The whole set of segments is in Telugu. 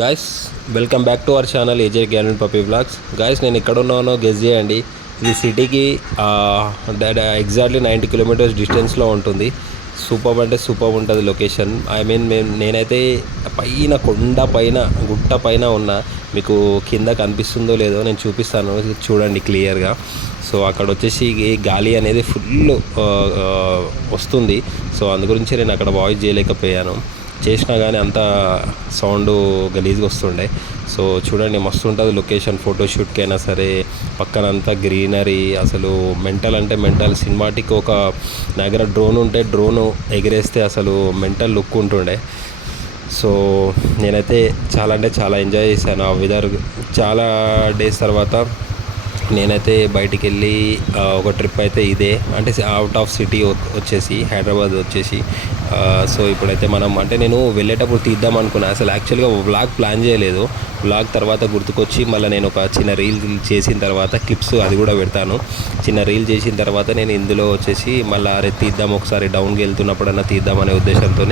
Guys welcome back to our channel AJ Gyan and puppy vlogs. Guys నేను ఎక్కడ ఉన్నానో గెస్ చేయండి. ఇది సిటీకి ఎగ్జాక్ట్లీ 90 కిలోమీటర్స్ డిస్టెన్స్లో ఉంటుంది. సూపర్ అంటే సూపర్ ఉంటుంది లొకేషన్. ఐ మీన్ నేనైతే పైన కొండ పైన గుట్ట పైన ఉన్నా. మీకు కింద కనిపిస్తుందో లేదో నేను చూపిస్తాను, చూడండి క్లియర్గా. సో అక్కడ వచ్చేసి గాలి అనేది ఫుల్ వస్తుంది. సో అందు గురించి నేను అక్కడ వాయిస్ చేయలేకపోయాను. చేసినా కానీ అంత సౌండ్ గలీజ్గా వస్తుండే. సో చూడండి మస్తు ఉంటుంది లొకేషన్. ఫోటోషూట్కి అయినా సరే, పక్కనంతా గ్రీనరీ, అసలు మెంటల్ అంటే మెంటల్ సినిమాటిక్. ఒక నా దగ్గర డ్రోన్ ఉంటే డ్రోన్ ఎగిరేస్తే అసలు మెంటల్ లుక్ ఉంటుండే. సో నేనైతే చాలా అంటే చాలా ఎంజాయ్ చేశాను ఆ వెదర్. చాలా డేస్ తర్వాత నేనైతే బయటికి వెళ్ళి ఒక ట్రిప్ అయితే ఇదే, అంటే అవుట్ ఆఫ్ సిటీ వచ్చేసి హైదరాబాద్ వచ్చేసి. సో ఇప్పుడైతే మనం అంటే నేను వెళ్ళేటప్పుడు తీద్దాం అనుకున్నా. అసలు యాక్చువల్గా వ్లాగ్ ప్లాన్ చేయలేదు. వ్లాగ్ తర్వాత గుర్తుకొచ్చి మళ్ళీ నేను ఒక చిన్న రీల్ చేసిన తర్వాత క్లిప్స్ అది కూడా పెడతాను. చిన్న రీల్ చేసిన తర్వాత నేను ఇందులో వచ్చేసి మళ్ళీ అరే తీద్దాం, ఒకసారి డౌన్కి వెళ్తున్నప్పుడన్నా తీద్దామనే ఉద్దేశంతో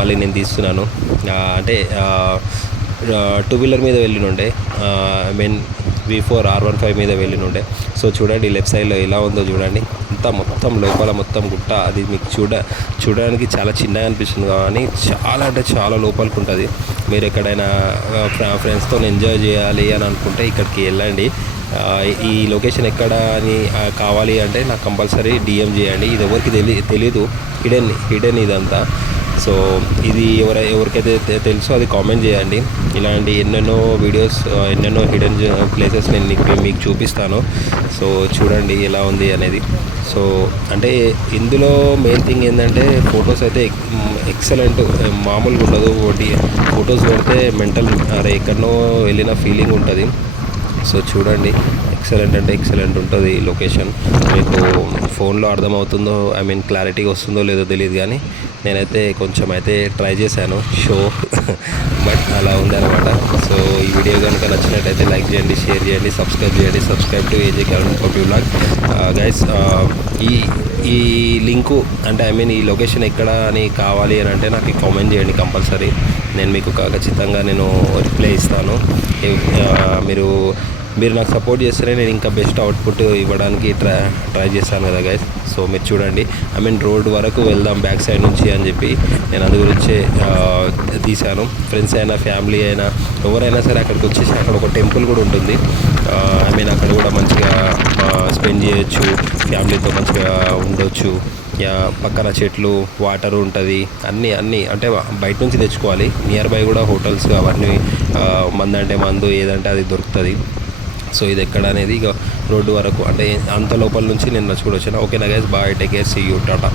మళ్ళీ నేను తీస్తున్నాను. అంటే 2 వీలర్ మీద వెళ్ళినుండే, ఐ మీన్ V4 R15 మీద వెళ్ళినుండే. సో చూడండి లెఫ్ట్ సైడ్లో ఎలా ఉందో చూడండి. అంతా మొత్తం లోపల మొత్తం గుట్ట. అది మీకు చూడడానికి చాలా చిన్నగా అనిపిస్తుంది, కానీ చాలా అంటే చాలా లోపలికి ఉంటుంది. మీరు ఎక్కడైనా ఫ్రెండ్స్తో ఎంజాయ్ చేయాలి అని అనుకుంటే ఇక్కడికి వెళ్ళండి. ఈ లొకేషన్ ఎక్కడ అని కావాలి అంటే నాకు కంపల్సరీ DM చేయండి. ఇది ఎవరికి తెలీదు, హిడెన్ ఇదంతా. సో ఇది ఎవరికైతే తెలుసో అది కామెంట్ చేయండి. ఇలాంటి ఎన్నెన్నో వీడియోస్, ఎన్నెన్నో హిడెన్ ప్లేసెస్ నేను మీకు చూపిస్తాను. సో చూడండి ఎలా ఉంది అనేది. సో అంటే ఇందులో మెయిన్ థింగ్ ఏంటంటే ఫొటోస్ అయితే ఎక్సలెంట్, మామూలుగా ఉండదు. ఒకటి ఫొటోస్ పెడితే మెంటల్ అరే ఎక్కడనో వెళ్ళిన ఫీలింగ్ ఉంటుంది. సో చూడండి ఎక్సలెంట్ అంటే ఎక్సలెంట్ ఉంటుంది లొకేషన్. మీకు ఫోన్లో అర్థమవుతుందో, ఐ మీన్ క్లారిటీగా వస్తుందో లేదో తెలియదు, కానీ నేనైతే కొంచెం అయితే ట్రై చేశాను షో బట్ అలా ఉందన్నమాట. సో ఈ వీడియో కనుక నచ్చినట్టయితే లైక్ చేయండి, షేర్ చేయండి, subscribe to AJ Gyan and puppy vlog. Guys ఈ లింకు అంటే ఐ మీన్ ఈ లొకేషన్ ఎక్కడ అని కావాలి అని అంటే నాకు కామెంట్ చేయండి కంపల్సరీ. నేను మీకు ఖచ్చితంగా నేను రిప్లై ఇస్తాను. మీరు నాకు సపోర్ట్ చేస్తేనే నేను ఇంకా బెస్ట్ అవుట్పుట్ ఇవ్వడానికి ట్రై చేస్తాను కదా గైస్. సో మీరు చూడండి, ఐ మీన్ రోడ్ వరకు వెళ్దాం బ్యాక్ సైడ్ నుంచి అని చెప్పి నేను అందు గురించే తీశాను. ఫ్రెండ్స్ అయినా ఫ్యామిలీ అయినా ఎవరైనా సరే అక్కడికి వచ్చేసి అక్కడ ఒక టెంపుల్ కూడా ఉంటుంది. ఐ మీన్ అక్కడ కూడా మంచిగా స్పెండ్ చేయొచ్చు, ఫ్యామిలీతో మంచిగా ఉండొచ్చు. పక్కన చెట్లు, వాటర్ ఉంటుంది, అన్నీ అంటే బయట నుంచి తెచ్చుకోవాలి. నియర్ బై కూడా హోటల్స్ అవన్నీ మందు అంటే మందు ఏదంటే అది దొరుకుతుంది. సో ఇది ఎక్కడ అనేది ఇక రోడ్డు వరకు అంటే అంత లోపల నుంచి నేను చూడొచ్చాను. ఓకేనా guys, bye, take care, see you, Tata.